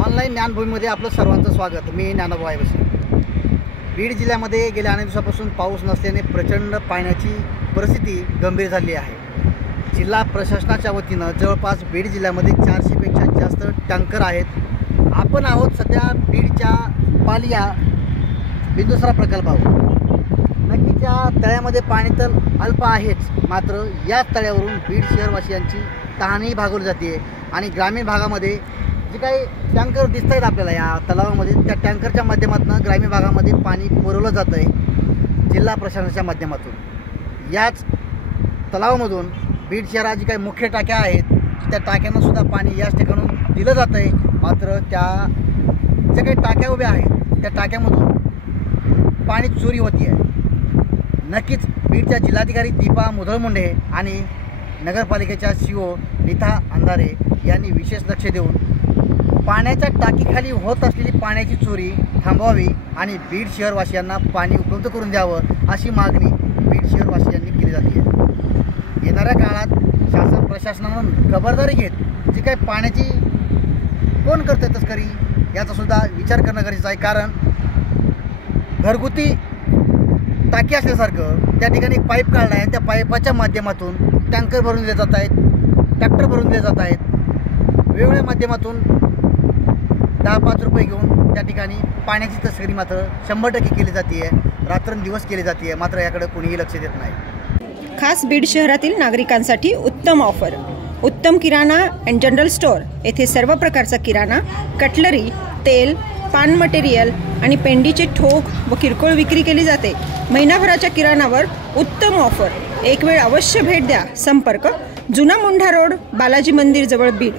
Online ज्ञानभूमीमध्ये आपलं सर्वांचं स्वागत। मी ज्ञानभाऊ आहे। बीड जिल्ह्यामध्ये गेल्या अनेक दिवसापासून पाऊस नसल्याने प्रचंड पाण्याची परिस्थिती गंभीर झाली आहे। जिल्हा प्रशासनाच्या वतीनं जवळपास बीड जिल्ह्यामध्ये 400 पेक्षा जास्त टँकर आहेत। आपण आहोत सध्या बीडच्या पालिया बिंदुसरा प्रकल्पावर। नक्कीच या तळ्यामध्ये पाणी तर अल्प आहेच, मात्र या तळ्यावरून बीड शहरवासियांची तहानही भागवली जाते आणि ग्रामीण भागामध्ये जे काही टँकर दिसत आहेत आपल्याला या तलावामध्ये, त्या टँकरच्या माध्यमातून ग्रामीण भागामध्ये पाणी पुरवलं जातं आहे जिल्हा प्रशासनाच्या माध्यमातून। याच तलावामधून बीड शहरात जी काही मुख्य टाक्या आहेत त्या टाक्यांना सुद्धा पाणी याच ठिकाणून दिलं जातं आहे, मात्र त्या ज्या काही टाक्या उभ्या आहेत त्या टाक्यामधून पाणी चोरी होती आहे। नक्कीच बीडच्या जिल्हाधिकारी दीपा मुधळमुंडे आणि नगरपालिकेच्या CO नीता अंधारे यांनी विशेष लक्ष देऊन पाण्याच्या टाकीखाली होत असलेली पाण्याची चोरी थांबवावी आणि बीड शहरवासियांना पाणी उपलब्ध करून द्यावं अशी मागणी बीड शहरवासियांनी केली जाते आहे। येणाऱ्या काळात शासन प्रशासनानं खबरदारी घेत जी काही पाण्याची कोण करते तस्करी याचा सुद्धा विचार करणं गरजेचं आहे, कारण घरगुती टाकी असल्यासारखं त्या ठिकाणी एक पाईप काढला आहे, त्या पाईपाच्या माध्यमातून टँकर भरून दिले जात आहेत, ट्रॅक्टर भरून दिले जात आहेत। वेगवेगळ्या माध्यमातून 10-5 रुपये घेऊन त्या ठिकाणी पाण्याची तस्करी मात्र 100% केली जाते आहे, रात्रंदिवस केली जाते आहे, मात्र याकडे कोणीही लक्ष देत नाही। खास बीड शहरातील नागरिकांसाठी उत्तम ऑफर। उत्तम किराणा अँड जनरल स्टोअर येथे सर्व प्रकारचा किराणा, कटलरी, तेल, पान मटेरियल आणि पेंडीचे ठोक व किरकोळ विक्री केली जाते। महिनाभराच्या किराणावर उत्तम ऑफर। एक वेळ अवश्य भेट द्या। संपर्क जुना मोंढा रोड, बालाजी मंदिर जवळ, बीड।